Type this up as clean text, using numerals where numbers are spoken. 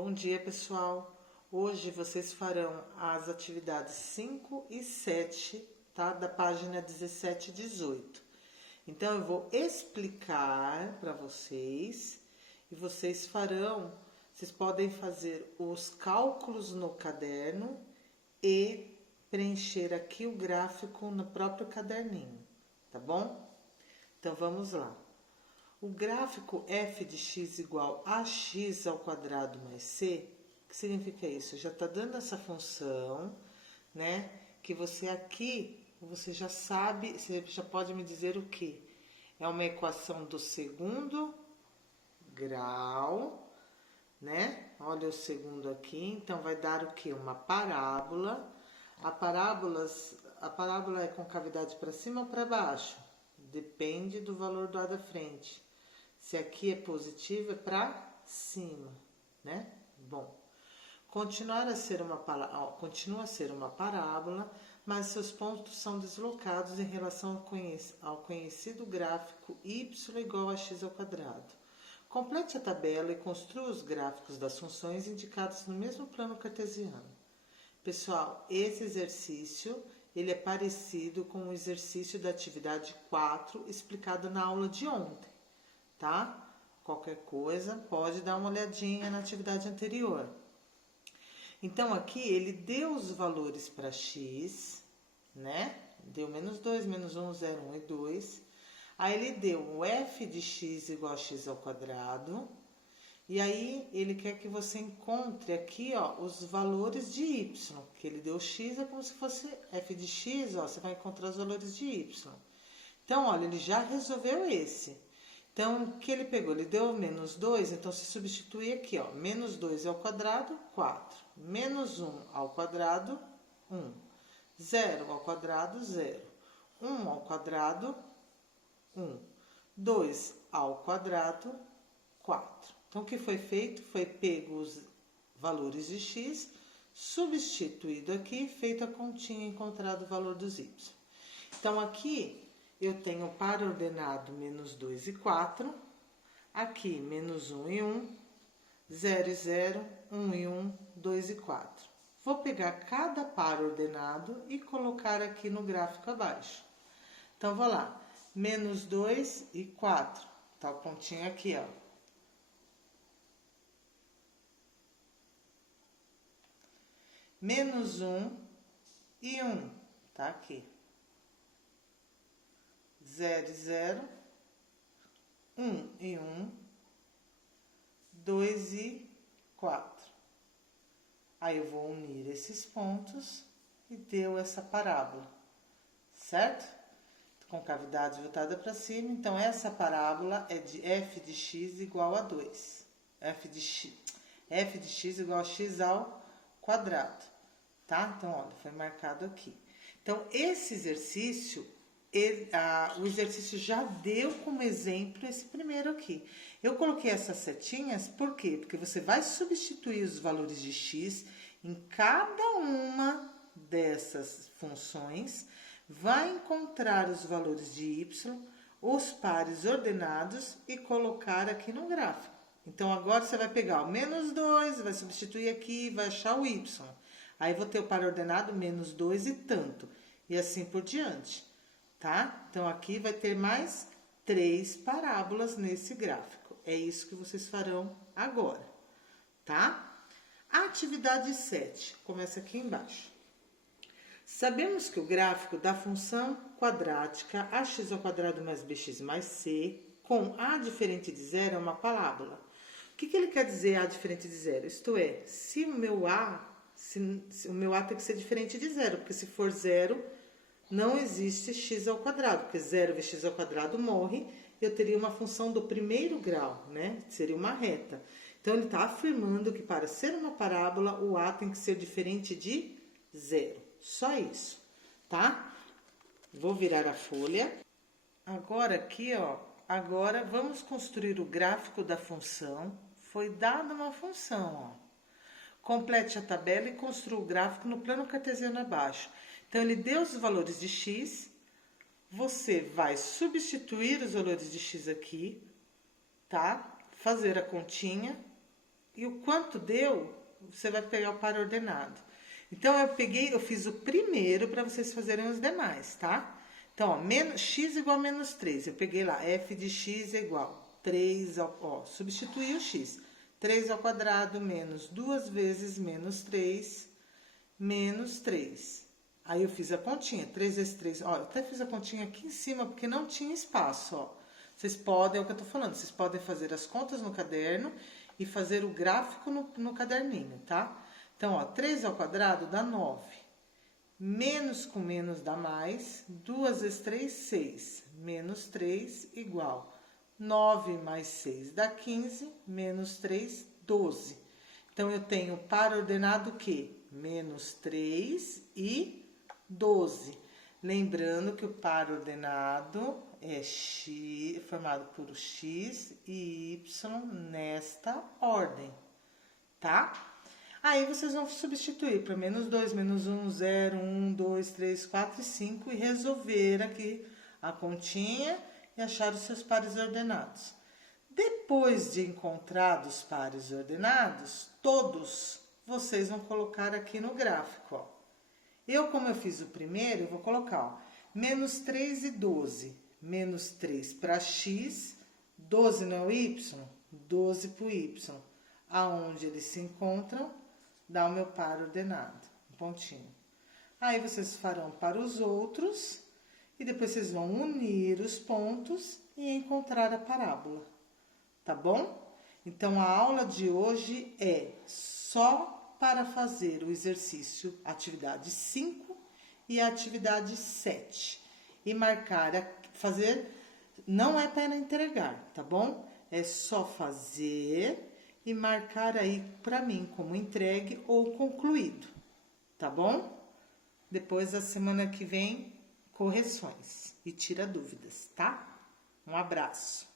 Bom dia, pessoal. Hoje vocês farão as atividades 5 e 7, tá? Da página 17 e 18. Então, eu vou explicar para vocês e vocês farão, vocês podem fazer os cálculos no caderno e preencher aqui o gráfico no próprio caderninho, tá bom? Então, vamos lá. O gráfico f de x igual a x ao quadrado mais c, o que significa isso? Já está dando essa função, né? Que você aqui, você já sabe, você já pode me dizer o que? É uma equação do segundo grau, né? Olha o segundo aqui, então vai dar o que? Uma parábola. A parábola é com cavidade para cima ou para baixo? Depende do valor do A da frente. Se aqui é positivo, é para cima, né? Bom, continua a ser uma parábola, mas seus pontos são deslocados em relação ao conhecido gráfico y igual a x ao quadrado. Complete a tabela e construa os gráficos das funções indicadas no mesmo plano cartesiano. Pessoal, esse exercício ele é parecido com o exercício da atividade 4 explicado na aula de ontem, tá? Qualquer coisa, pode dar uma olhadinha na atividade anterior. Então, aqui ele deu os valores para x, né? Deu menos 2, menos 1, 0, 1 e 2. Aí ele deu o f de x igual a x ao quadrado. E aí, ele quer que você encontre aqui, ó, os valores de y. Que ele deu x, é como se fosse f de x, ó, você vai encontrar os valores de y. Então, olha, ele já resolveu esse. Então, o que ele pegou? Ele deu menos 2, então se substitui aqui, ó. Menos 2 ao quadrado, 4. Menos 1 ao quadrado, 1. 0 ao quadrado, 0. 1 ao quadrado, 1. 2 ao quadrado, 4. Então, o que foi feito? Foi pego os valores de x, substituído aqui, feito a continha, encontrado o valor dos y. Então, aqui eu tenho par ordenado menos 2 e 4, aqui menos 1 e 1, 0 e 0, 1 e 1, 2 e 4. Vou pegar cada par ordenado e colocar aqui no gráfico abaixo. Então, vou lá, menos 2 e 4, tá o pontinho aqui, ó. Menos 1 e 1, tá aqui. 0 e 0, 1 e 1, 2 e 4. Aí eu vou unir esses pontos e deu essa parábola, certo? Com cavidade voltada para cima, então essa parábola é de f de x igual a 2. f de x igual a x ao quadrado, tá? Então, olha, foi marcado aqui. Então, esse exercício, o exercício já deu como exemplo esse primeiro aqui. Eu coloquei essas setinhas, por quê? Porque você vai substituir os valores de x em cada uma dessas funções, vai encontrar os valores de y, os pares ordenados e colocar aqui no gráfico. Então, agora você vai pegar o menos 2, vai substituir aqui e vai achar o y. Aí, vou ter o par ordenado menos 2 e tanto, e assim por diante, tá? Então, aqui vai ter mais 3 parábolas nesse gráfico. É isso que vocês farão agora, tá? A atividade 7, começa aqui embaixo. Sabemos que o gráfico da função quadrática ax ao quadrado mais bx mais c, com a diferente de zero, é uma parábola. O que ele quer dizer a diferente de zero? Isto é, se o meu a tem que ser diferente de zero, porque se for zero, não existe x ao quadrado, porque 0 vezes x ao quadrado morre, eu teria uma função do primeiro grau, né? Seria uma reta. Então, ele está afirmando que para ser uma parábola, o a tem que ser diferente de zero. Só isso, tá? Vou virar a folha. Agora aqui, ó, agora vamos construir o gráfico da função. Foi dada uma função, ó. Complete a tabela e construa o gráfico no plano cartesiano abaixo. Então, ele deu os valores de x, você vai substituir os valores de x aqui, tá? Fazer a continha E o quanto deu, você vai pegar o par ordenado. Então, eu fiz o primeiro para vocês fazerem os demais, tá? Então, ó, x igual a menos 3. Eu peguei lá, f de x é igual 3 substituí o x. 3 ao quadrado menos 2 vezes menos 3, menos 3. Aí eu fiz a continha, 3 vezes 3. Ó, eu até fiz a continha aqui em cima, porque não tinha espaço, ó. Vocês podem, é o que eu tô falando, vocês podem fazer as contas no caderno e fazer o gráfico no caderninho, tá? Então, ó, 3 ao quadrado dá 9. Menos com menos dá mais. 2 vezes 3, 6. Menos 3 igual. 9 mais 6 dá 15. Menos 3, 12. Então, eu tenho par ordenado o quê? Menos 3 e 12. Lembrando que o par ordenado é x, formado por x e y nesta ordem, tá? Aí vocês vão substituir para menos 2, menos 1, 0, 1, 2, 3, 4 e 5 e resolver aqui a continha e achar os seus pares ordenados. Depois de encontrar os pares ordenados, todos vocês vão colocar aqui no gráfico, ó. Como eu fiz o primeiro, eu vou colocar, ó, menos 3 e 12. Menos 3 para x, 12 não é o y? 12 para o y. Aonde eles se encontram, dá o meu par ordenado, um pontinho. Aí vocês farão para os outros e depois vocês vão unir os pontos e encontrar a parábola, tá bom? Então, a aula de hoje é só para fazer o exercício atividade 5 e a atividade 7. E marcar, fazer, não é para entregar, tá bom? É só fazer e marcar aí para mim como entregue ou concluído, tá bom? Depois, da semana que vem, correções e tira dúvidas, tá? Um abraço.